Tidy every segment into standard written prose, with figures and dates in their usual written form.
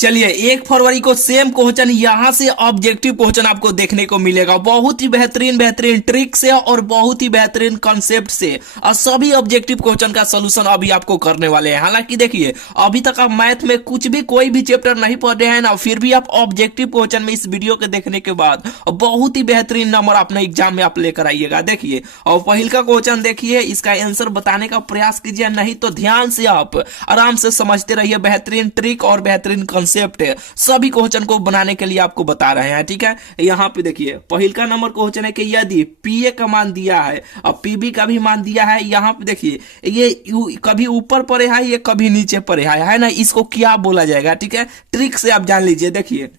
चलिए 1 फरवरी को same question यहाँ से ऑब्जेक्टिव क्वेश्चन आपको देखने को मिलेगा। बहुत ही बेहतरीन बेहतरीन ट्रिक से और बहुत ही बेहतरीन कॉन्सेप्ट से और सभी ऑब्जेक्टिव क्वेश्चन का सलूशन अभी आपको करने वाले हैं। हालांकि देखिए अभी तक आप मैथ में कुछ भी कोई भी चैप्टर नहीं पढ़ रहे हैं ना, फिर भी आप ऑब्जेक्टिव क्वेश्चन में इस वीडियो के देखने के बाद बहुत ही बेहतरीन नंबर अपने एग्जाम में आप लेकर आइएगा। देखिए और पहल का क्वेश्चन देखिए, इसका आंसर बताने का प्रयास कीजिए, नहीं तो ध्यान से आप आराम से समझते रहिए। बेहतरीन ट्रिक और बेहतरीन कॉन्सेप्ट है, सभी क्वेश्चन को बनाने के लिए आपको बता रहे हैं। ठीक है, यहाँ पे देखिए पहल का नंबर क्वेश्चन है कि यदि पीए का मान दिया है और पीबी का भी मान दिया है, यहाँ पे देखिए ये कभी ऊपर पड़े है ये कभी नीचे पड़े है ना, इसको क्या बोला जाएगा। ठीक है, ट्रिक से आप जान लीजिए। देखिए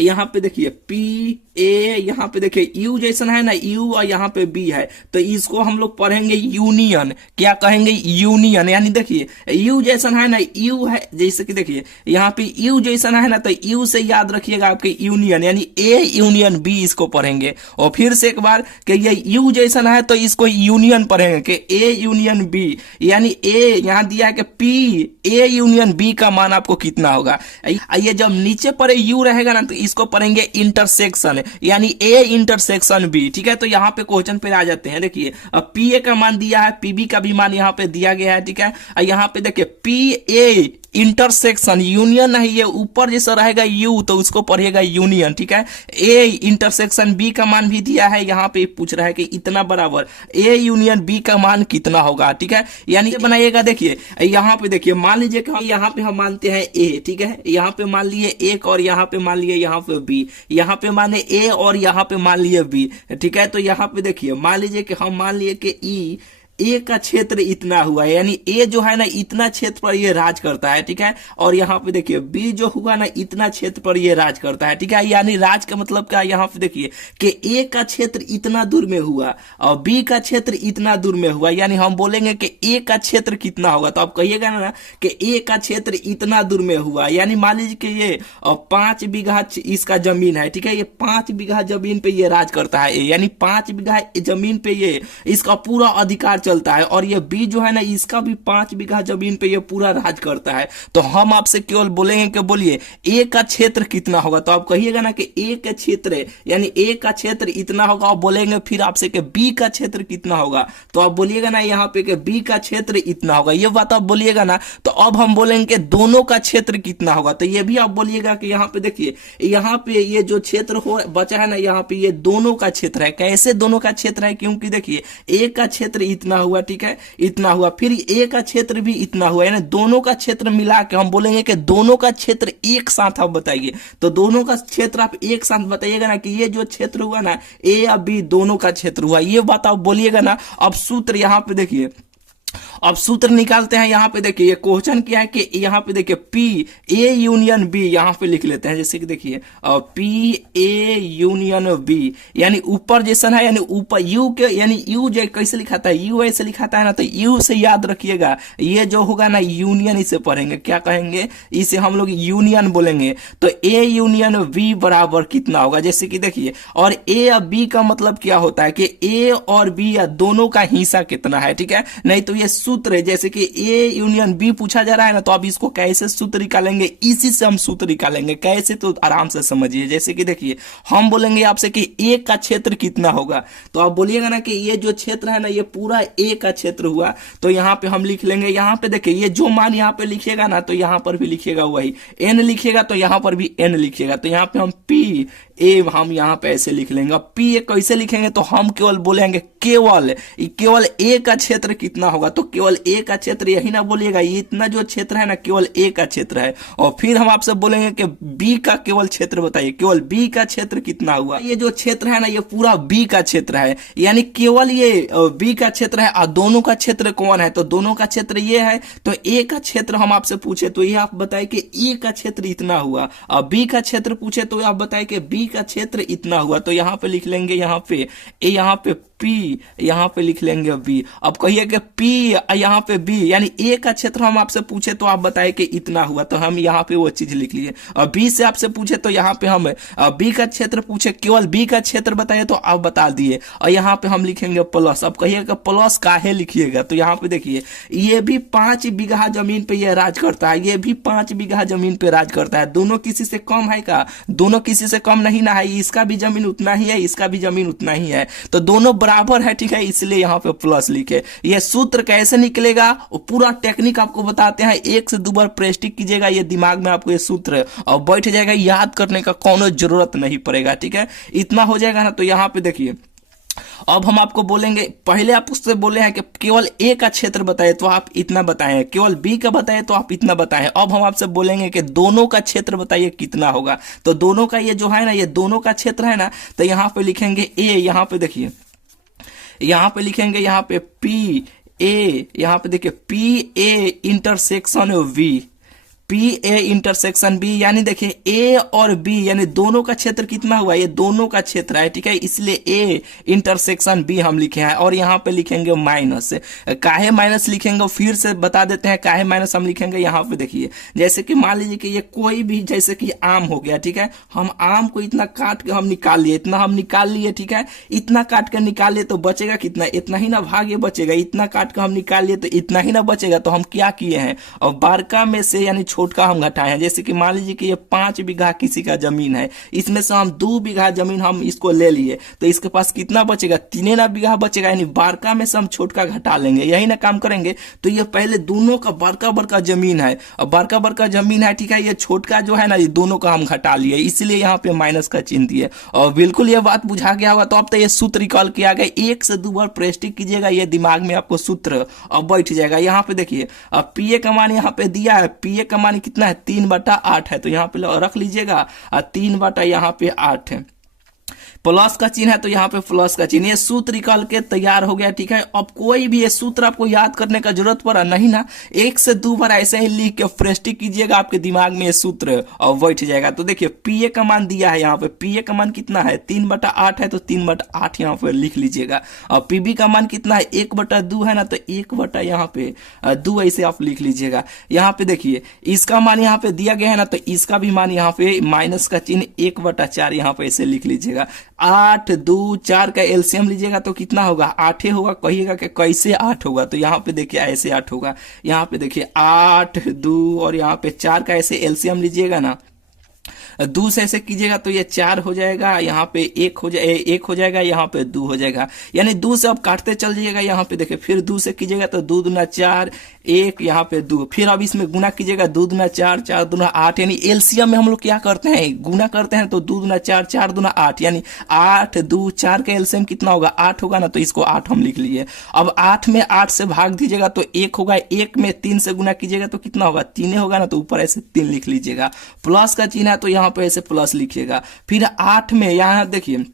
यहाँ पे देखिए पी ए, यहाँ पे देखिए यू जैसा है ना, यू और यहाँ पे बी है, तो इसको हम लोग पढ़ेंगे यूनियन। क्या कहेंगे? यूनियन। यानी देखिए यू जैसा है ना, यू है जैसे कि देखिए यहाँ पे यू जैसा है ना, तो यू से याद रखिएगा आपके यूनियन, यानी ए यूनियन बी इसको पढ़ेंगे। और फिर से एक बार कि ये यू जैसा है तो इसको यूनियन पढ़ेंगे कि ए यूनियन बी, यानी ए यहाँ दिया है कि पी ए यूनियन बी का मान आपको कितना होगा। ये जब नीचे पर यू रहेगा ना तो इसको पढ़ेंगे इंटरसेक्शन, यानी ए इंटरसेक्शन बी। ठीक है, तो यहाँ पे क्वेश्चन पे आ जाते हैं। देखिए पी ए का मान दिया है, पीबी का भी मान यहाँ पे दिया गया है। ठीक है, यहाँ पे देखिए पी ए इंटरसेक्शन यूनियन नहीं, ये ऊपर जैसा रहेगा यू तो उसको पढ़िएगा यूनियन। ठीक है, ए इंटरसेक्शन बी का मान भी दिया है, यहाँ पे पूछ रहा है कि इतना बराबर ए यूनियन बी का मान कितना होगा। ठीक है, यानी बनाइएगा। देखिए यहाँ पे देखिए मान लीजिए कि यहाँ पे हम मानते हैं ए, ठीक है, यहाँ पे मान लिए एक और यहाँ पे मान लिए यहाँ पे बी, यहाँ पे माने ए और यहाँ पे मान लिए बी। ठीक है, तो यहाँ पे देखिए मान लीजिए कि हम मान लिए कि ई ए का क्षेत्र इतना हुआ, यानी ए जो है ना इतना क्षेत्र पर ये राज करता है। ठीक है, और यहाँ पे देखिए बी जो हुआ ना इतना क्षेत्र पर ये राज करता है। ठीक है, यानी राज का मतलब क्या, यहाँ पे देखिए कि ए का क्षेत्र इतना दूर में हुआ और बी का क्षेत्र इतना दूर में हुआ, यानी हम बोलेंगे कि ए का क्षेत्र कितना होगा। तो आप कहिएगा ना कि ए का क्षेत्र इतना दूर में हुआ, यानी मान लीजिए कि ये 5 बीघा इसका जमीन है। ठीक है, ये 5 बीघा जमीन पे ये राज करता है, यानी 5 बीघा जमीन पे ये इसका पूरा अधिकार चलता है, और ये बी जो है ना इसका भी 5 बीघा जमीन पे ये पूरा राज करता है। तो हम आपसे केवल बोलेंगे कि बोलिए ए का क्षेत्र कितना होगा, तो आप कहिएगा ना कि ए का क्षेत्र यानी ए का क्षेत्र इतना होगा, और बोलेंगे फिर आपसे कि बी का क्षेत्र कितना होगा, तो आप बोलिएगा ना यहाँ पे कि बी का क्षेत्र इतना होगा। ये बात आप बोलिएगा ना, तो अब हम बोलेंगे कि दोनों का क्षेत्र कितना होगा, तो ये भी आप बोलिएगा कि यहाँ पे देखिए यहाँ पे ये जो क्षेत्र हो बचा है ना, यहाँ पे ये दोनों का क्षेत्र है। कैसे दोनों का क्षेत्र है? क्योंकि देखिए ए का क्षेत्र इतना हुआ, ठीक है, इतना हुआ, फिर ए का क्षेत्र भी इतना हुआ, यानी दोनों का क्षेत्र मिला के हम बोलेंगे कि दोनों का क्षेत्र एक साथ आप बताइए। तो दोनों का क्षेत्र आप एक साथ बताइएगा ना कि ये जो क्षेत्र हुआ ना ए या बी दोनों का क्षेत्र हुआ, ये बात आप बोलिएगा ना। अब सूत्र यहाँ पे देखिए, अब सूत्र निकालते हैं। यहाँ पे देखिए ये क्वेश्चन क्या है कि यहाँ पे देखिए पी ए यूनियन बी यहाँ पे लिख लेते हैं, जैसे कि देखिए पी ए यूनियन बी, यानी ऊपर जैसा है, यानी ऊपर यू के, यानी यू जो कैसे लिखाता है, यू ऐसे लिखाता है ना, तो यू से याद रखिएगा ये जो होगा ना यूनियन, इसे पढ़ेंगे क्या कहेंगे, इसे हम लोग यूनियन बोलेंगे। तो ए यूनियन बी बराबर कितना होगा, जैसे कि देखिए, और ए और बी का मतलब क्या होता है कि ए और बी या दोनों का हिस्सा कितना है। ठीक है, नहीं तो ये सूत्र है, जैसे कि ए यूनियन बी पूछा जा रहा है ना, तो अब इसको कैसे सूत्र निकालेंगे, इसी से हम सूत्र निकालेंगे। कैसे? तो आराम से समझिए। जैसे कि देखिए हम बोलेंगे आपसे कि ए का क्षेत्र कितना होगा, तो आप बोलिएगा ना कि ये जो क्षेत्र है ना ये पूरा ए का क्षेत्र हुआ, तो यहाँ पे हम लिख लेंगे। यहाँ पे देखिए ये जो मान यहाँ पे लिखिएगा ना, तो यहाँ पर भी लिखिएगा वही, एन लिखिएगा तो यहाँ पर भी एन लिखिएगा। तो यहाँ पे हम पी ए हम यहाँ पे ऐसे लिख लेंगे। पी ए कैसे लिखेंगे, तो हम केवल बोलेंगे केवल ए का क्षेत्र कितना होगा, तो केवल ए का क्षेत्र यही ना बोलिएगा, ये इतना जो क्षेत्र है ना केवल ए का क्षेत्र है। और फिर हम आपसे बोलेंगे कि बी का केवल क्षेत्र बताइए, केवल बी का क्षेत्र कितना हुआ। ये जो क्षेत्र है ना ये पूरा बी का क्षेत्र है, यानी केवल ये बी का क्षेत्र है, और दोनों का क्षेत्र कौन है, तो दोनों का क्षेत्र ये है। तो ए का क्षेत्र हम आपसे पूछे तो ये आप बताए कि ए का क्षेत्र इतना हुआ, और बी का क्षेत्र पूछे तो आप बताए कि बी का क्षेत्र इतना हुआ। तो यहाँ पे लिख लेंगे, यहाँ पे पी, यहाँ पे लिख लेंगे बी। अब कहिए कि पी यहाँ पे बी, यानी ए का क्षेत्र हम आपसे पूछे तो आप बताए कि इतना हुआ, तो हम यहाँ पे वो चीज लिख लिए। और बी से आपसे पूछे तो यहाँ पे हम बी का क्षेत्र पूछे, केवल बी का क्षेत्र बताइए तो आप बता दिए, और यहाँ पे हम लिखेंगे प्लस। अब कहिएगा प्लस काहे लिखिएगा, तो यहाँ पे देखिए ये भी 5 बीघा जमीन पे ये राज करता है, ये भी 5 बीघा जमीन पे राज करता है। दोनों किसी से कम है का? दोनों किसी से कम नहीं ना है, इसका भी जमीन उतना ही है, इसका भी जमीन उतना ही है, तो दोनों बराबर है, ठीक है, इसलिए यहाँ पे प्लस लिखे। ये सूत्र कैसे निकलेगा वो पूरा टेक्निक आपको बताते हैं, एक से 2 बार प्रैक्टिस कीजिएगा, ये दिमाग में आपको ये सूत्र और बैठ जाएगा, याद करने का कोनो जरूरत नहीं पड़ेगा, ठीक है। इतना हो जाएगा ना, तो यहाँ पे देखिए अब हम आपको बोलेंगे, पहले आप उससे बोले हैं कि केवल ए का क्षेत्र बताए तो आप इतना बताएं, केवल बी का बताए तो आप इतना बताएं। अब हम आपसे बोलेंगे कि दोनों का क्षेत्र बताइए कितना होगा, तो दोनों का ये जो है ना, ये दोनों का क्षेत्र है ना, तो यहाँ पे लिखेंगे ए, यहाँ पे देखिए यहाँ पे लिखेंगे, यहाँ पे पी ए, यहाँ पे देखिए P A intersection B, P A intersection B, यानी देखिए ए और बी यानी दोनों का क्षेत्र कितना हुआ, ये दोनों का क्षेत्र है, ठीक है, इसलिए ए इंटरसेक्शन बी हम लिखे हैं। और यहाँ पे लिखेंगे माइनस। काहे माइनस लिखेंगे फिर से बता देते हैं, काहे माइनस हम लिखेंगे, यहाँ पे देखिए जैसे कि मान लीजिए कि ये कोई भी, जैसे कि आम हो गया, ठीक है, हम आम को इतना काट के हम निकाल लिए, इतना हम निकाल लिए, ठीक है, इतना काट के निकाल लिए तो बचेगा कितना, इतना ही ना, भाग्य बचेगा, इतना काट के हम निकाल लिए तो इतना ही ना बचेगा, तो हम क्या किए हैं, और बारका में से यानी छोटका हम घटाए हैं। जैसे कि मान लीजिए कि ये 5 बीघा किसी का जमीन है, इसमें से हम 2 बीघा जमीन हम इसको ले लिए, तो इसके पास कितना बचेगा, 3 ना बीघा बचेगा, यानी बारका में से हम छोटका घटा लेंगे, यही ना काम करेंगे। तो ये पहले दोनों का बड़का बड़का जमीन है, और बड़का बड़का जमीन है, ठीक है, ये छोटका जो है ना, ये दोनों का हम घटा लिए, इसलिए यहाँ पे माइनस का चिन्ह दिए। और बिल्कुल ये बात बुझा गया होगा, तो अब तो ये सूत्र निकाल के आ गए, 1 से 2 बार प्रैक्टिस कीजिएगा, ये दिमाग में आपको सूत्र अब बैठ जाएगा। यहाँ पे देखिए अब पीए का मान यहाँ पे दिया है, पीए का मान कितना है, 3/8 है, तो यहाँ पे रख लीजिएगा, 3 यहाँ पे 8 है, प्लस का चिन्ह है तो यहाँ पे प्लस का चिन्ह, ये सूत्र निकाल के तैयार हो गया, ठीक है। अब कोई भी ये सूत्र आपको याद करने का जरूरत पड़ा नहीं ना, 1 से 2 बार ऐसे ही लिख के प्रैक्टिस कीजिएगा, आपके दिमाग में ये सूत्र और बैठ जाएगा। तो देखिए पीए का मान दिया है, यहाँ पे पीए का मान कितना है, 3/8 है, तो 3/8 यहाँ पे लिख लीजिएगा। और पीबी का मान कितना है, 1/2 है ना, तो 1 यहाँ पे 2 ऐसे आप लिख लीजिएगा। यहाँ पे देखिए इसका मान यहाँ पे दिया गया है ना, तो इसका भी मान यहाँ पे माइनस का चिन्ह 1/4 यहाँ पे ऐसे लिख लीजिएगा। 8, 2, 4 का एलसीएम लीजिएगा तो कितना होगा, 8 होगा। कहिएगा कि कैसे 8 होगा, तो यहाँ पे देखिए ऐसे 8 होगा, यहाँ पे देखिए 8, 2 और यहाँ पे 4 का ऐसे एलसीएम लीजिएगा ना, 2 से ऐसे कीजिएगा तो ये 4 हो जाएगा, यहाँ पे 1 हो जाएगा, यहाँ पे 2 हो जाएगा, यानी 2 से अब काटते चल जाइएगा। यहाँ पे देखिए फिर 2 से कीजिएगा तो 2 दूना 4, 1 यहाँ पे 2, फिर अब इसमें गुना कीजिएगा, 2 दूना 4, 4 दूना 8, यानी एलसीएम में हम लोग क्या करते हैं, गुना करते हैं, तो 2 दूना 4, 4 दूना 8, यानी 8, 2, 4 का एलसीएम कितना होगा, 8 होगा ना, तो इसको 8 हम लिख लिए। अब 8 में 8 से भाग दीजिएगा तो 1 होगा, 1 में 3 से गुना कीजिएगा तो कितना होगा, 3 होगा ना, तो ऊपर ऐसे 3 लिख लीजिएगा। प्लस का चिन्ह है तो यहाँ पे ऐसे प्लस लिखिएगा। फिर 8 में यहाँ देखिए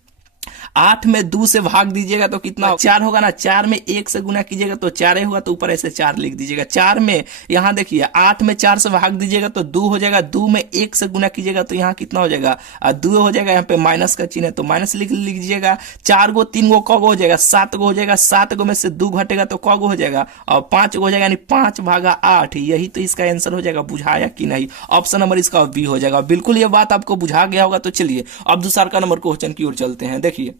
8 में 2 से भाग दीजिएगा तो कितना, 4 होगा ना, 4 में 1 से गुना कीजिएगा तो 4 होगा, तो ऊपर ऐसे 4 लिख दीजिएगा। 4 में यहाँ देखिए 8 में 4 से भाग दीजिएगा तो 2 हो जाएगा, 2 में 1 से गुना कीजिएगा तो यहाँ कितना हो जाएगा, 2 हो जाएगा। यहाँ पे माइनस का चिन्ह है तो माइनस लिख लीजिएगा। 4 गो 3 गो कगो हो जाएगा, 7 गो हो जाएगा, 7 गो में से 2 घटेगा तो कगो हो जाएगा, और 5 गो हो जाएगा, यानी 5/8। यही तो इसका आंसर हो जाएगा। बुझाया कि नहीं, ऑप्शन नंबर इसका बी हो जाएगा। बिल्कुल ये बात आपको बुझा गया होगा। तो चलिए अब दूसरा का नंबर क्वेश्चन की ओर चलते हैं। देखिए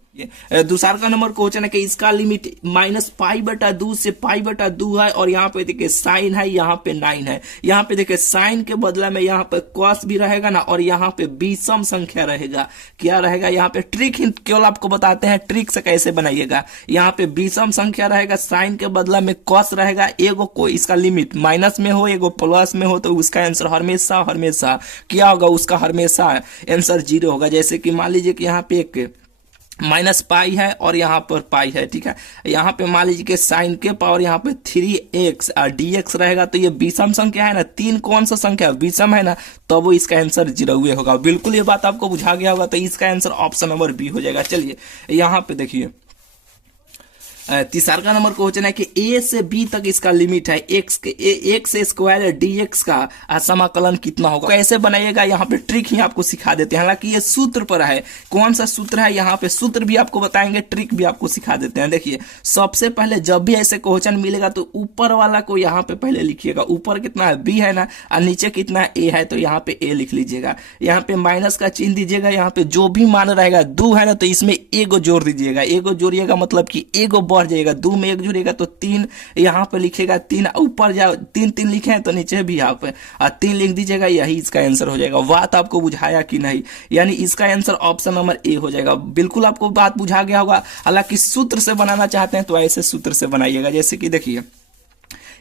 दूसरा का नंबर क्वेश्चन है कि इसका लिमिट -π/2 से π/2 है, और यहाँ पे देखिए साइन है, यहाँ पे 9 है। यहाँ पे देखिए साइन के बदला में यहाँ पे कॉस भी रहेगा ना, और यहाँ पे विषम संख्या रहेगा। क्या रहेगा, यहाँ पे ट्रिक केवल आपको बताते हैं, ट्रिक से कैसे बनाइएगा। यहाँ पे विषम संख्या रहेगा, साइन के बदला में कॉस रहेगा। एगो को इसका लिमिट माइनस में हो, एगो प्लस में हो, तो उसका आंसर हमेशा क्या होगा, उसका हमेशा आंसर 0 होगा। जैसे कि मान लीजिए कि यहाँ पे एक -π है और यहाँ पर पाई है, ठीक है। यहाँ पे मान लीजिए कि साइन के पावर यहाँ पे 3x और dx रहेगा, तो ये विषम संख्या है ना, 3 कौन सा संख्या विषम है ना, तो वो इसका आंसर 0 होगा। बिल्कुल ये बात आपको बुझा गया होगा। तो इसका आंसर ऑप्शन नंबर बी हो जाएगा। चलिए यहाँ पे देखिए तीसरा नंबर क्वेश्चन है कि ए से बी तक इसका लिमिट है एक्स स्क्वायर डीएक्स का समाकलन कितना होगा। कैसे बनाइएगा यहाँ पे ट्रिक ही आपको सिखा देते हैं। हालांकि ये सूत्र पर है, कौन सा सूत्र है यहाँ पे सूत्र भी आपको बताएंगे, ट्रिक भी आपको सिखा देते हैं। देखिए सबसे पहले जब भी ऐसे क्वेश्चन मिलेगा तो ऊपर वाला को यहाँ पे पहले लिखिएगा। ऊपर कितना है बी है ना, और नीचे कितना ए है तो यहाँ पे ए लिख लीजिएगा। यहाँ पे माइनस का चिन्ह दीजिएगा। यहाँ पे जो भी मान रहेगा 2 है ना तो इसमें एगो जोड़ दीजिएगा। एगो जोड़िएगा मतलब कि एगो बढ़ जाएगा, 2 में 1 जुड़ेगा तो 3 यहाँ पे लिखेगा। 3 ऊपर जाओ, 3 लिखे हैं तो नीचे भी यहाँ पे 3 लिख दीजिएगा। यही इसका आंसर हो जाएगा। बात आपको बुझाया कि नहीं? यानी इसका आंसर ऑप्शन नंबर ए हो जाएगा। बिल्कुल आपको बात बुझा गया होगा। हालांकि सूत्र से बनाना चाहते हैं तो ऐसे सूत्र से बनाइएगा। जैसे कि देखिए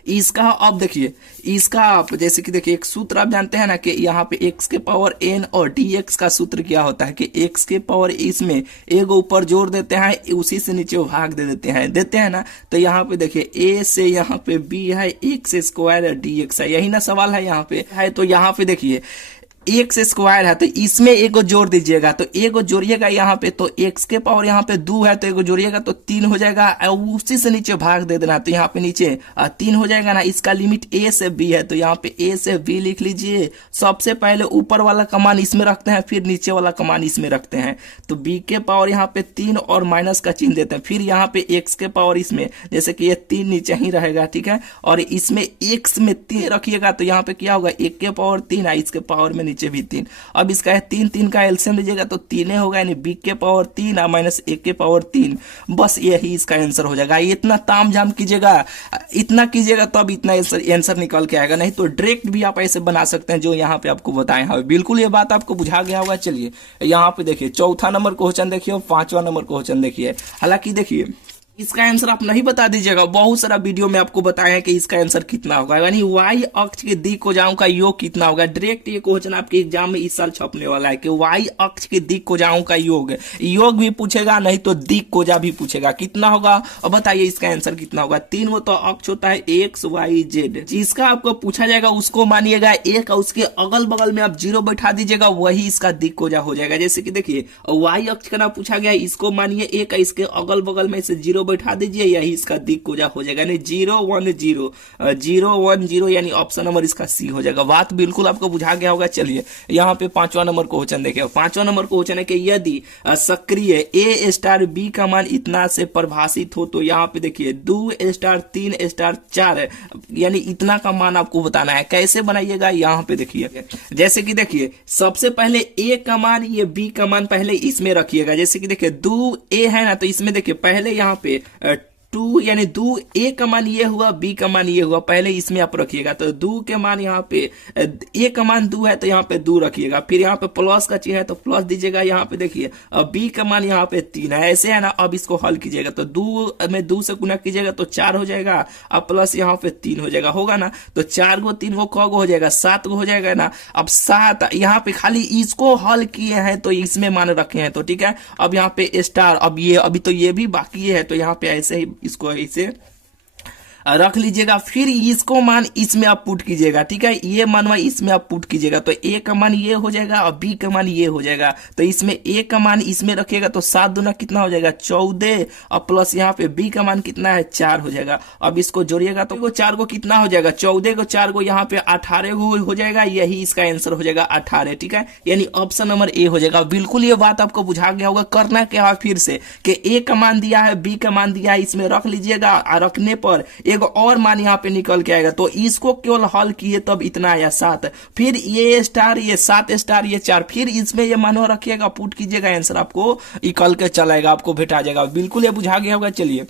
इसका, अब देखिए इसका आप जैसे कि देखिए एक सूत्र आप जानते हैं ना कि यहाँ पे x के पावर n और dx का सूत्र क्या होता है कि x के पावर इसमें एक ऊपर जोड़ देते हैं, उसी से नीचे भाग देते हैं ना। तो यहाँ पे देखिए a से यहाँ पे b है एक्स स्क्वायर dx है, यही ना सवाल है यहाँ पे है। तो यहाँ पे देखिए एक्स स्क्वायर है तो इसमें एगो जोड़ दीजिएगा। तो एगो जोड़िएगा यहाँ पे तो एक्स के पावर यहाँ पे 2 है तो एगो जोड़िएगा तो 3 हो जाएगा। उसी से नीचे भाग दे देना तो यहाँ पे नीचे 3 हो जाएगा ना। इसका लिमिट ए से बी है तो यहाँ पे ए से बी लिख लीजिए। सबसे पहले ऊपर वाला का मान इसमें रखते हैं, फिर नीचे वाला का मान इसमें रखते हैं। तो बी के पावर यहाँ पे 3 और माइनस का चिन्ह देते हैं। फिर यहाँ पे एक्स के पावर इसमें जैसे कि ये 3 नीचे ही रहेगा, ठीक है। और इसमें एक्स में 3 रखिएगा तो यहाँ पे क्या होगा 1 के पावर 3 है, इसके पावर में नीचे भी 3। अब इसका है 3 का एलसीएम लीजिएगा तो 3 होगा, यानी बी के पावर 3 और माइनस ए के पावर 3। बस यही इसका आंसर हो जाएगा। इतना तामझाम कीजिएगा, इतना कीजिएगा तब इतना आंसर निकल के आएगा, नहीं तो डायरेक्ट भी आप ऐसे बना सकते हैं जो यहाँ पे आपको बताए हैं। बिल्कुल ये बात आपको बुझा गया होगा। चलिए यहाँ पे देखिए चौथा नंबर क्वेश्चन देखिए और 5वां नंबर क्वेश्चन देखिए। हालांकि देखिए इसका आंसर आप नहीं बता दीजिएगा, बहुत सारा वीडियो में आपको बताया है कि इसका आंसर कितना होगा, यानी वाई अक्ष के दिक्कोजाओं का योग कितना होगा। डायरेक्ट ये क्वेश्चन आपके एग्जाम में इस साल छपने वाला है कि वाई अक्ष के दिक्कोजाओं का योग भी पूछेगा, नहीं तो दिक्कोजा भी पूछेगा। कितना होगा अब बताइए इसका आंसर कितना होगा। 3 वो तो अक्ष होता है एक्स वाई जेड, जिसका आपको पूछा जाएगा उसको मानिएगा एक और उसके अगल बगल में आप 0 बैठा दीजिएगा, वही इसका दिक्कोजा हो जाएगा। जैसे कि देखिए वाई अक्ष का ना पूछा गया, इसको मानिए एक, इसके अगल बगल में से 0 बैठा दीजिए, यही इसका दिक्कोजा हो जाएगा। यानी 0 1 0 0 1 0, यानी ऑप्शन नंबर इसका सी हो जाएगा। बात बिल्कुल आपको बुझा गया होगा। चलिए यहाँ पे 5वां नंबर क्वेश्चन देखिए। 5वां नंबर क्वेश्चन है कि यदि सक्रिय ए स्टार बी का मान इतना से परिभाषित हो तो यहाँ पे देखिए 2 स्टार 3 स्टार 4, यानी इतना का मान आपको बताना है। कैसे बनाइएगा यहाँ पे देखिए, जैसे कि देखिए सबसे पहले ए का मान ये बी का मान पहले इसमें रखिएगा। जैसे कि देखिए 2 ए है ना तो इसमें देखिए पहले यहाँ पे 2 यानी 2 ए का मान ये हुआ, बी का मान ये हुआ, पहले इसमें आप रखिएगा। तो 2 के मान यहाँ पे ए का मान 2 है तो यहाँ पे 2 रखिएगा। फिर यहाँ पे प्लस का चिन्ह है तो प्लस दीजिएगा। यहाँ पे देखिए बी का मान यहाँ पे 3 है, ऐसे है ना। अब इसको हल कीजिएगा तो 2 में 2 से गुना कीजिएगा तो 4 हो जाएगा, अब प्लस यहाँ पे 3 हो जाएगा, होगा ना। तो 4 गो 3 गो क गो हो जाएगा, 7 गो हो जाएगा ना। अब 7 यहाँ पे खाली इसको हल किए हैं तो इसमें मान रखे हैं तो ठीक है। अब यहाँ पे स्टार, अब ये अभी तो ये भी बाकी है तो यहाँ पे ऐसे ही इसको ऐसे रख लीजिएगा। फिर इसको मान इसमें आप पुट कीजिएगा, ठीक है। ये मानवा इसमें आप पुट कीजिएगा तो ए का मान ये हो जाएगा और बी का मान ये हो जाएगा। तो इसमें ए का मान इसमें रखिएगा तो 7 दूना कितना हो जाएगा 14, और प्लस यहाँ पे बी का मान कितना है 4 हो जाएगा। अब इसको जोड़िएगा तो वो 4 को कितना हो जाएगा 14 को 4 को यहाँ पे 18 को हो जाएगा, यही इसका आंसर हो जाएगा 18, ठीक है। यानी ऑप्शन नंबर ए हो जाएगा। बिल्कुल ये बात आपको बुझा गया होगा। करना क्या है फिर से कि ए का मान दिया है, बी का मान दिया है, इसमें रख लीजिएगा। रखने पर और मान यहाँ पे निकल के आएगा तो इसको केवल हल किए तब इतना आया 7। फिर ये स्टार, ये 7 स्टार, ये 4, फिर इसमें ये मान रखिएगा, पुट कीजिएगा, आंसर आपको निकल के चलाएगा, आपको भेटा जाएगा। बिल्कुल ये बुझा गया होगा। चलिए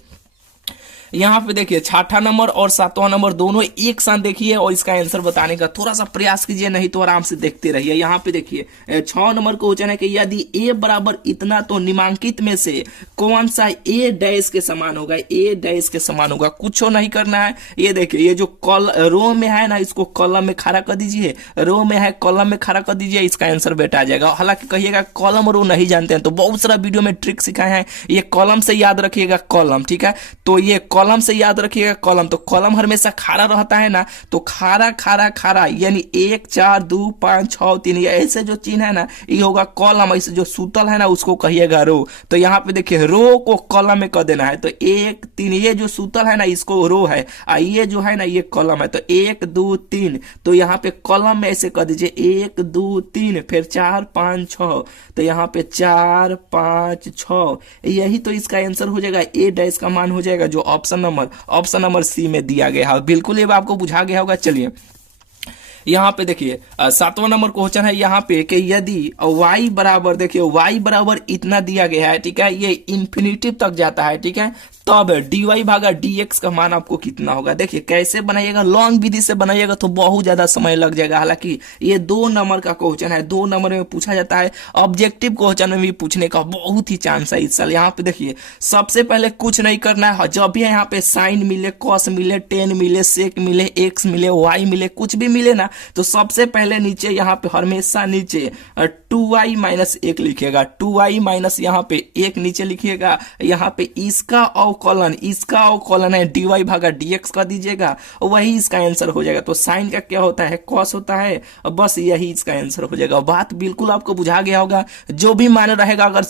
यहाँ पे देखिए 6वां नंबर और 7वां नंबर दोनों एक साथ देखिए और इसका आंसर बताने का थोड़ा सा प्रयास कीजिए, नहीं तो आराम से देखते रहिए। यहाँ पे देखिए 6 नंबर क्वेश्चन है कि यदि ए बराबर इतना तो निम्नलिखित में से कौन सा ए डैश के समान होगा। ए डैश के समान होगा, कुछ नहीं करना है। ये देखिए ये जो रो में है ना इसको कॉलम में खड़ा कर दीजिए, रो में है कॉलम में खड़ा कर दीजिए, इसका आंसर बेटा आ जाएगा। हालांकि कहिएगा कॉलम रो नहीं जानते हैं तो बहुत सारा वीडियो में ट्रिक सिखाए हैं, ये कॉलम से याद रखिएगा, कॉलम, ठीक है। तो ये कॉलम से याद रखिएगा, कॉलम तो कॉलम हमेशा खारा रहता है ना, तो खारा खारा खारा यानी 1 4 2 5 6 3 ऐसे जो चिन्ह है ना ये होगा कॉलम। ऐसे जो सूतल है ना उसको कहिएगा रो। तो यहाँ पे देखिए रो को कॉलम में कर देना है, तो 1 3 ये जो सूतल है ना इसको रो है, ये जो है ना ये कॉलम है, तो 1 2 3 तो यहाँ पे कॉलम में ऐसे कर दीजिए 1 2 3 फिर 4 5 6, तो यहाँ पे 4 5 6 यही तो इसका आंसर हो जाएगा। ए डैश का मान हो जाएगा जो ऑप्शन नंबर सी में दिया गया है। बिल्कुल ये आपको बुझा गया होगा। चलिए यहाँ पे देखिए 7वां नंबर क्वेश्चन है यहाँ पे कि यदि y बराबर, देखिए y बराबर इतना दिया गया है, ठीक है, ये इंफिनिटिव तक जाता है, ठीक है, तब dy भागा dx का मान आपको कितना होगा। देखिए कैसे बनाइएगा, लॉन्ग विधि से बनाइएगा तो बहुत ज्यादा समय लग जाएगा। हालांकि ये 2 नंबर का क्वेश्चन है, 2 नंबर में पूछा जाता है, ऑब्जेक्टिव क्वेश्चन में भी पूछने का बहुत ही चांस है इस साल। यहाँ पे देखिए सबसे पहले कुछ नहीं करना है, जब भी यहाँ पे साइन मिले, कॉस मिले, टेन मिले, सेक मिले, एक्स मिले, वाई मिले, कुछ भी मिले ना, तो सबसे पहले नीचे यहाँ पे हमेशा नीचे 2y माइनस 1 लिखिएगा, 2y माइनस यहाँ पे 1 नीचे लिखिएगा, यहाँ पे इसका अवकलन है dy भागा dx का दीजिएगा, वही इसका आंसर हो जाएगा। तो साइन का क्या होता है, कॉस होता है, बस यही इसका आंसर हो जाएगा। बात बिल्कुल आपको बुझा गया होगा। जो भी मान रहेगा, अगर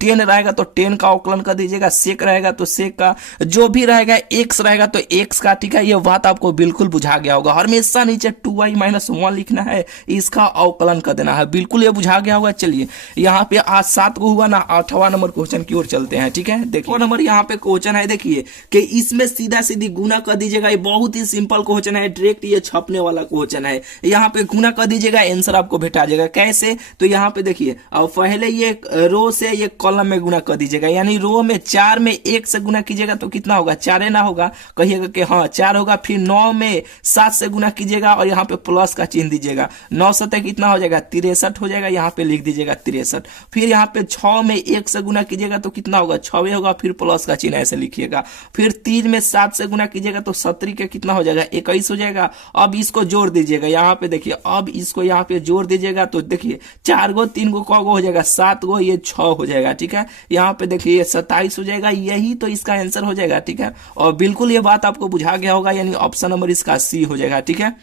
10 रहेगा तो 10 का अवकलन कर दीजिएगा, सेक रहेगा तो सेक का, जो भी रहेगा एक्स रहेगा तो एक्स का, ठीक है, ये बात आपको बिल्कुल बुझा गया होगा। हमेशा नीचे 2y माइनस 1 लिखना है, इसका अवकलन कर देना है। बिल्कुल ये बुझा गया होगा। चलिए यहाँ पे आज 7 को हुआ ना, 8वां नंबर क्वेश्चन की ओर चलते हैं, ठीक है। देखिए नंबर यहाँ पे क्वेश्चन है, देखिए कि इसमें सीधा सीधी गुना कर दीजिएगा। ये बहुत ही सिंपल क्वेश्चन है, डायरेक्ट ये छपने वाला क्वेश्चन है। यहाँ पे गुना कर दीजिएगा, आंसर आपको भेटा जाएगा। कैसे, तो यहाँ पे देखिए पहले ये रो से ये कॉलम में गुना कर दीजिएगा, यानी रो में 4 में 1 से गुना कीजिएगा तो कितना होगा, 4 ना होगा, कहिएगा कि हाँ 4 होगा। फिर 9 में 7 से गुना कीजिएगा और यहाँ पे प्लस का चिन्ह दीजिएगा, 9 7 कितना हो जाएगा, 63 हो जाएगा, यहाँ पे लिख दीजिएगा 63। फिर यहाँ पे 6 में 1 से गुना कीजिएगा तो कितना होगा, 6 होगा, फिर प्लस का चिन्ह ऐसे लिखिएगा। फिर 3 में 7 से गुना कीजिएगा तो 17 के कितना हो जाएगा, 21 हो जाएगा। अब इसको जोड़ दीजिएगा, यहाँ पे देखिए अब इसको यहाँ पे जोड़ दीजिएगा तो देखिए 4 गो 3 गो कौ गो हो जाएगा, 7 गो, ये 6 हो जाएगा, ठीक है। यहाँ पे देखिए 27 हो जाएगा, यही तो इसका आंसर हो जाएगा, ठीक है। और बिल्कुल ये बात आपको बुझा गया होगा, यानी ऑप्शन नंबर इसका सी हो जाएगा, ठीक है।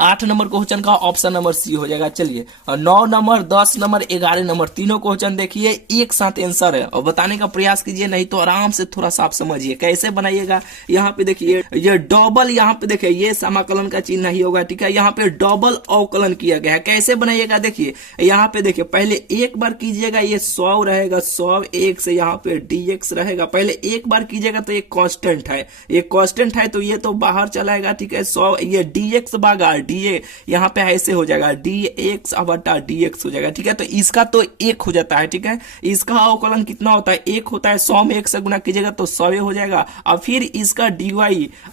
8 नंबर क्वेश्चन का ऑप्शन नंबर सी हो जाएगा। चलिए 9 नंबर 10 नंबर 11 नंबर तीनों क्वेश्चन देखिए एक साथ आंसर है और बताने का प्रयास कीजिए, नहीं तो आराम से थोड़ा सा आप समझिए कैसे बनाइएगा। यहाँ पे देखिए ये डबल, यहाँ पे देखिए ये समाकलन का चिन्ह नहीं होगा, ठीक है, यहाँ पे डबल अवकलन किया गया है। कैसे बनाइएगा, देखिए यहाँ पे देखिए पहले एक बार कीजिएगा, ये 100 रहेगा, 100 1 से यहाँ पे dx रहेगा, पहले एक बार कीजिएगा तो ये कांस्टेंट है, ये कांस्टेंट है तो ये तो बाहर चलाएगा, ठीक है। 100 ये dx भागा डी, यहाँ पे ऐसे हो जाएगा dx बटा dx हो जाएगा, ठीक है। तो इसका तो 1 हो जाता है, ठीक है। इसका अवकलन कितना होता है, 1 होता है, 100 में 1 से गुना कीजिएगा तो 100 हो जाएगा। अब फिर इसका dy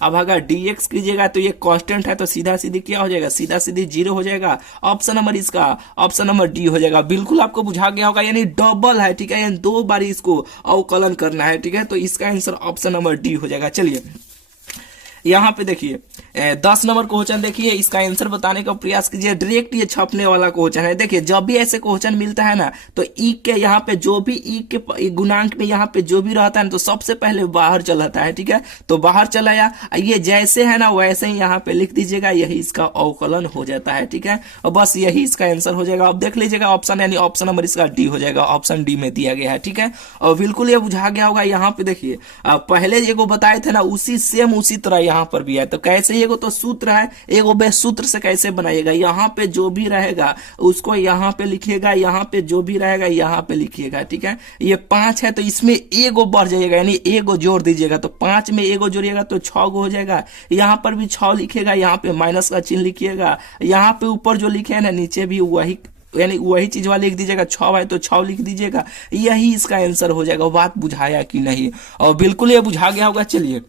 भागा dx कीजिएगा तो ये कांस्टेंट है, तो सीधा सीधी क्या हो जाएगा, सीधा सीधी 0 हो जाएगा। ऑप्शन नंबर इसका ऑप्शन नंबर डी हो जाएगा। बिल्कुल आपको बुझा गया होगा, यानी डबल है, ठीक है, यानी 2 बार इसको अवकलन करना है, ठीक है। तो इसका आंसर ऑप्शन नंबर डी हो जाएगा। चलिए यहाँ पे देखिए 10 नंबर क्वेश्चन देखिए, इसका आंसर बताने का प्रयास कीजिए। डायरेक्ट ये छपने वाला क्वेश्चन है। देखिए जब भी ऐसे क्वेश्चन मिलता है ना, तो ई के यहाँ पे जो भी ई के गुणांक में यहाँ पे जो भी रहता है ना, तो सबसे पहले बाहर चलाता है, ठीक है। तो बाहर चलाया, ये जैसे है ना वैसे ही यहाँ पे लिख दीजिएगा, यही इसका अवकलन हो जाता है, ठीक है। और बस यही इसका आंसर हो जाएगा। अब देख लीजिएगा ऑप्शन, यानी ऑप्शन नंबर इसका डी हो जाएगा, ऑप्शन डी में दिया गया है, ठीक है। और बिल्कुल ये बुझा गया होगा। यहाँ पे देखिए पहले एगो बताए थे ना, उसी सेम उसी तरह यहाँ पर भी है। तो कैसे, एगो तो सूत्र है, एगो बे सूत्र से कैसे बनाइएगा, यहाँ पे जो भी रहेगा उसको यहाँ पे लिखिएगा, यहाँ पे जो भी रहेगा यहाँ पे लिखिएगा, ठीक है। ये 5 है तो इसमें एगो बढ़ जाएगा, यानी एगो जोड़ दीजिएगा, तो 5 में एगो जोड़िएगा तो 6 गो हो जाएगा। यहाँ पर भी 6 लिखिएगा, यहाँ पे माइनस का चिन्ह लिखिएगा, यहाँ पे ऊपर जो लिखे है ना नीचे भी वही, यानी वही चीज वाला लिख दीजिएगा। 6 है तो 6 लिख दीजिएगा, यही इसका आंसर हो जाएगा। बात बुझाया कि नहीं, और बिल्कुल ये बुझा गया होगा। चलिए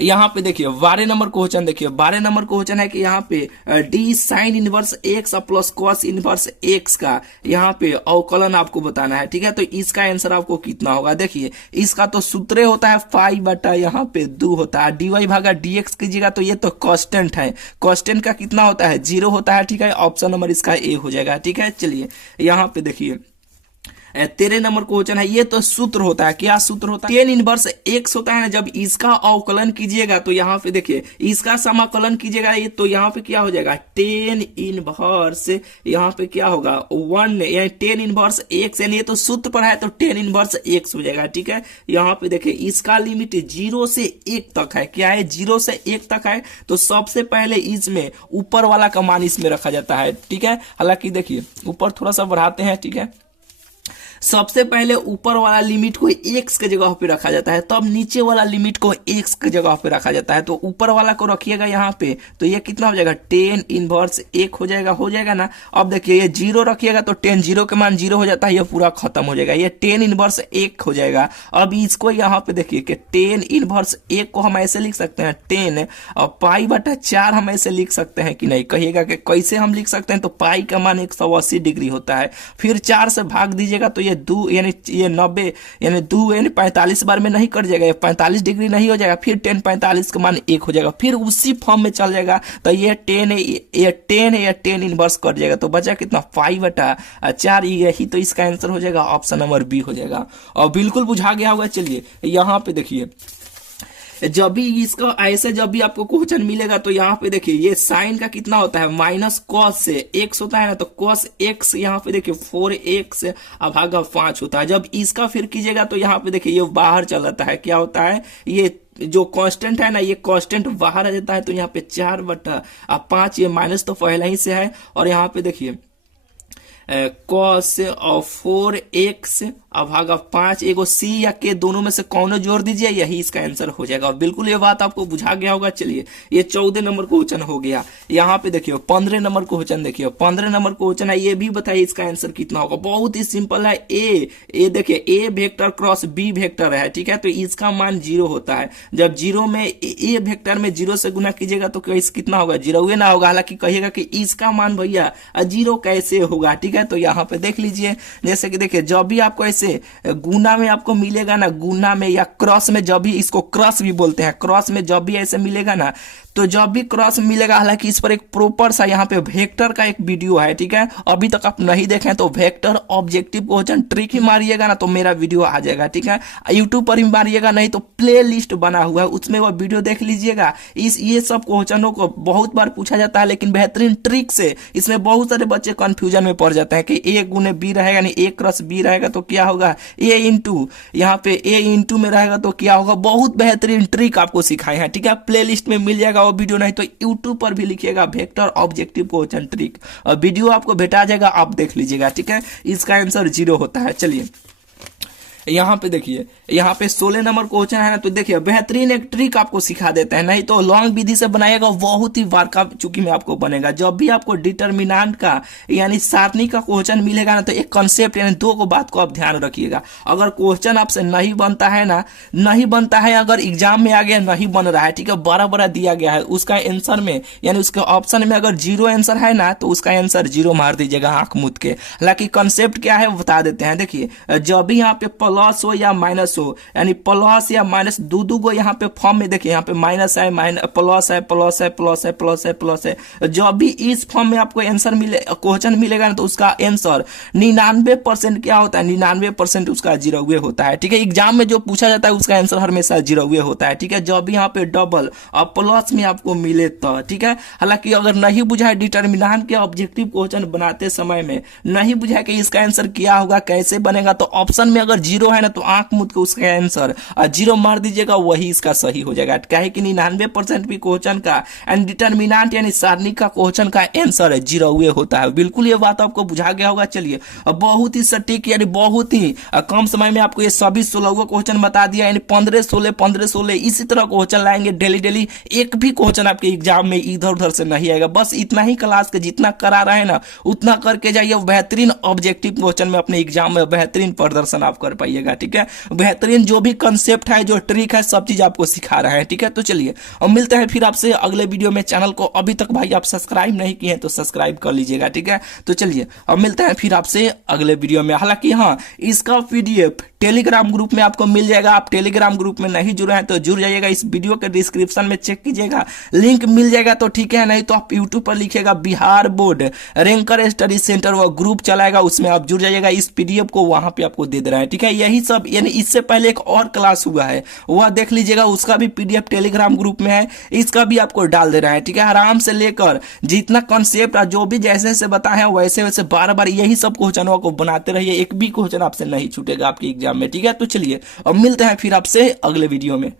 यहाँ पे देखिए 12 नंबर क्वेश्चन देखिए, 12 नंबर क्वेश्चन है कि यहाँ पे D sine inverse x plus cos inverse x का यहाँ पे अवकलन आपको बताना है, ठीक है। तो इसका आंसर आपको कितना होगा, देखिए इसका तो सूत्र होता है 5 बटा यहाँ पे 2 होता है, डी वाई भागा dx कीजिएगा तो ये तो कांस्टेंट है, कांस्टेंट का कितना होता है, 0 होता है, ठीक है। ऑप्शन नंबर इसका ए हो जाएगा, ठीक है। चलिए यहाँ पे देखिए 13 नंबर क्वेश्चन है, ये तो सूत्र होता है। क्या सूत्र होता है? टेन इनवर्स एक्स होता है ना, जब इसका अवकलन कीजिएगा तो यहाँ पे देखिए इसका समाकलन कीजिएगा ये तो यहाँ पे क्या हो जाएगा, टेन इनवर्स, यहाँ पे क्या होगा 1 यानी टेन इनवर्स एक्स, यानी ये तो सूत्र पर है तो टेन इनवर्स एक्स हो जाएगा। ठीक है, यहाँ पे देखिए इसका लिमिट 0 से 1 तक है। क्या है? 0 से 1 तक है। तो सबसे पहले इसमें ऊपर वाला का मान इसमें रखा जाता है। ठीक है, हालांकि देखिए ऊपर थोड़ा सा बढ़ाते हैं। ठीक है, सबसे पहले ऊपर वाला लिमिट को एक्स के जगह पे रखा जाता है, तब नीचे वाला लिमिट को एक्स के जगह पे रखा जाता है। तो ऊपर वाला को रखिएगा यहाँ पे, तो ये कितना हो जाएगा, टेन इनवर्स 1 हो जाएगा ना। अब देखिए ये 0 रखिएगा तो टेन 0 के मान 0 हो जाता है, ये पूरा खत्म हो जाएगा, ये टेन इनवर्स 1 हो जाएगा। अब इसको यहाँ पे देखिए कि टेन इनवर्स 1 को हम ऐसे लिख सकते हैं 10 और पाई बटा 4 हम ऐसे लिख सकते हैं कि नहीं, कहिएगा कि कैसे हम लिख सकते हैं। तो पाई का मान 180 डिग्री होता है, फिर 4 से भाग दीजिएगा तो ये 2 यानी ये 90 यानी 2 यानी 45 बार में नहीं कट जाएगा, ये 45 डिग्री नहीं हो जाएगा, फिर 10 45 का मान 1 हो जाएगा, फिर उसी फॉर्म में चल जाएगा। तो ये 10 है, ये 10 है, ये 10 इनवर्स कट जाएगा, तो बचा कितना 5 बटा 4। यही तो इसका आंसर हो जाएगा, ऑप्शन नंबर बी हो जाएगा। और बिल्कुल बुझा गया होगा। चलिए यहाँ पे देखिए, जब भी इसका ऐसे जब भी आपको क्वेश्चन मिलेगा तो यहाँ पे देखिए ये साइन का कितना होता है, माइनस कॉस से एक्स होता है ना, तो कॉस एक्स यहाँ पे देखिए 4x भागा 5 होता है। जब इसका फिर कीजिएगा तो यहाँ पे देखिए ये बाहर चल जाता है, क्या होता है, ये जो कांस्टेंट है ना, ये कांस्टेंट बाहर आ जाता है, तो यहाँ पे 4 बटा 5, ये माइनस तो पहले ही से है। और यहाँ पे देखिए कॉस और 4x भागा 5, एगो सी या के दोनों में से कौनो जोड़ दीजिए, यही इसका आंसर हो जाएगा। बिल्कुल ये बात आपको बुझा गया होगा। चलिए ये 14 नंबर क्वेश्चन हो गया। यहाँ पे देखिए 15 नंबर क्वेश्चन देखिए, 15 नंबर क्वेश्चन है, ये भी बताइए इसका आंसर कितना होगा। बहुत ही सिंपल है। ए देखिए ए वेक्टर क्रॉस बी वेक्टर है। ठीक है, तो इसका मान 0 होता है। जब 0 में ए वेक्टर में 0 से गुना कीजिएगा तो कितना होगा, 0 ना होगा। हालांकि कहिएगा कि इसका मान भैया 0 कैसे होगा। ठीक है, तो यहाँ पे देख लीजिए, जैसे कि देखिए जब भी आपको ऐसे गुना में आपको मिलेगा ना, गुना में या क्रॉस में, जब भी इसको क्रॉस भी बोलते हैं, क्रॉस में जब भी ऐसे मिलेगा ना, तो जब भी क्रॉस मिलेगा, हालांकि इस पर एक प्रॉपर सा यहाँ पे वेक्टर का एक वीडियो है। ठीक है, अभी तक आप नहीं देखें तो वेक्टर ऑब्जेक्टिव क्वेश्चन ट्रिक ही मारिएगा ना तो मेरा वीडियो आ जाएगा। ठीक है, यूट्यूब पर ही मारिएगा, नहीं तो प्ले लिस्ट बना हुआ है, उसमें वो वीडियो देख लीजिएगा। ये सब क्वेश्चनों को बहुत बार पूछा जाता है, लेकिन बेहतरीन ट्रिक से इसमें बहुत सारे बच्चे कंफ्यूजन में पड़ जाते हैं कि ए गुने बी रहेगा, यानी ए क्रॉस बी रहेगा तो क्या होगा, ए इंटू यहाँ पे ए इंटू में रहेगा तो क्या होगा। बहुत बेहतरीन ट्रिक आपको सिखाए हैं। ठीक है, प्ले लिस्ट में मिल जाएगा वो वीडियो, नहीं तो यूट्यूब पर भी लिखिएगा वेक्टर ऑब्जेक्टिव क्वेश्चन ट्रिक, और वीडियो आपको भेटा जाएगा, आप देख लीजिएगा। ठीक है, इसका आंसर 0 होता है। चलिए यहाँ पे देखिए, यहाँ पे 16 नंबर क्वेश्चन है ना, तो देखिए बेहतरीन एक ट्रिक आपको सिखा देते हैं, नहीं तो लॉन्ग विधि से बनाएगा बहुत ही बार का चुकी में आपको बनेगा। जब भी आपको डिटर्मिनेंट का यानी सारणी का क्वेश्चन मिलेगा ना, तो एक कॉन्सेप्ट यानी 2 को बात को आप ध्यान रखिएगा। अगर क्वेश्चन आपसे नहीं बनता है ना, नहीं बनता है, अगर एग्जाम में आ गया नहीं बन रहा है, ठीक है, बड़ा दिया गया है, उसका आंसर में यानी उसके ऑप्शन में अगर 0 आंसर है ना, तो उसका आंसर 0 मार दीजिएगा आंख मूंद के। हालांकि कॉन्सेप्ट क्या है वो बता देते हैं। देखिए जब भी यहाँ पे प्लस हो या माइनस हो, यानी प्लस या माइनस दो गो यहाँ पे फॉर्म में देखिए, यहाँ पे माइनस है, प्लस है, प्लस है, प्लस है, प्लस है, प्लस है, जब भी इस फॉर्म में आपको आंसर मिले क्वेश्चन मिलेगा ना, तो उसका आंसर 99% क्या होता है, 99% उसका 0 होता है। ठीक है, एग्जाम में जो पूछा जाता है उसका आंसर हमेशा 0 होता है। ठीक है, जब भी यहाँ पे डबल और प्लस में आपको मिले तो। ठीक है, हालांकि अगर नहीं बुझा डिटर्मिनेंट के ऑब्जेक्टिव क्वेश्चन बनाते समय में नहीं बुझा कि इसका आंसर क्या होगा, कैसे बनेगा, तो ऑप्शन में अगर 0 है ना, तो आंख मूंद के उसका आंसर 0 मार दीजिएगा, वही इसका सही हो जाएगा। क्या है कि 99% भी क्वेश्चन का एंड डिटर्मिनेंट यानी सारणी का क्वेश्चन का आंसर 0 होता है। बिल्कुल ये बात आपको बुझा गया होगा। चलिए बहुत ही सटीक यानी बहुत ही कम समय में आपको ये सभी 16 क्वेश्चन बता दिया, यानी 15-16 इसी तरह क्वेश्चन लाएंगे डेली। एक भी क्वेश्चन आपके एग्जाम में इधर उधर से नहीं आएगा। बस इतना ही क्लास के जितना करा रहे हैं ना, उतना करके जाइए, बेहतरीन ऑब्जेक्टिव क्वेश्चन में अपने एग्जाम में बेहतरीन प्रदर्शन आप कर पाइए। पाइएगा। ठीक है, बेहतरीन जो भी कंसेप्ट है, जो ट्रिक है, सब चीज आपको सिखा रहा है। ठीक है, तो चलिए अब मिलते हैं फिर आपसे अगले वीडियो में। चैनल को अभी तक भाई आप सब्सक्राइब नहीं किए हैं तो सब्सक्राइब कर लीजिएगा। ठीक है, तो चलिए अब मिलते हैं फिर आपसे अगले वीडियो में। हालांकि हाँ, इसका पीडीएफ टेलीग्राम ग्रुप में आपको मिल जाएगा। आप टेलीग्राम ग्रुप में नहीं जुड़े हैं तो जुड़ जाइएगा, इस वीडियो के डिस्क्रिप्शन में चेक कीजिएगा, लिंक मिल जाएगा तो ठीक है, नहीं तो आप यूट्यूब पर लिखिएगा Bihar board ranker study centre, वो ग्रुप चलाएगा, उसमें आप जुड़ जाइएगा। इस पीडीएफ को वहां पे आपको दे रहा है। ठीक है, यही सब, यानी इससे पहले एक और क्लास हुआ है, वह देख लीजिएगा, उसका भी पीडीएफ टेलीग्राम ग्रुप में है, इसका भी आपको डाल दे रहा है। ठीक है, आराम से लेकर जितना कॉन्सेप्ट जो भी जैसे जैसे बताए हैं वैसे वैसे बार बार यही सब क्वेश्चनों को बनाते रहिए, एक भी क्वेश्चन आपसे नहीं छूटेगा आपके एग्जाम में। ठीक है, तो चलिए अब मिलते हैं फिर आपसे अगले वीडियो में।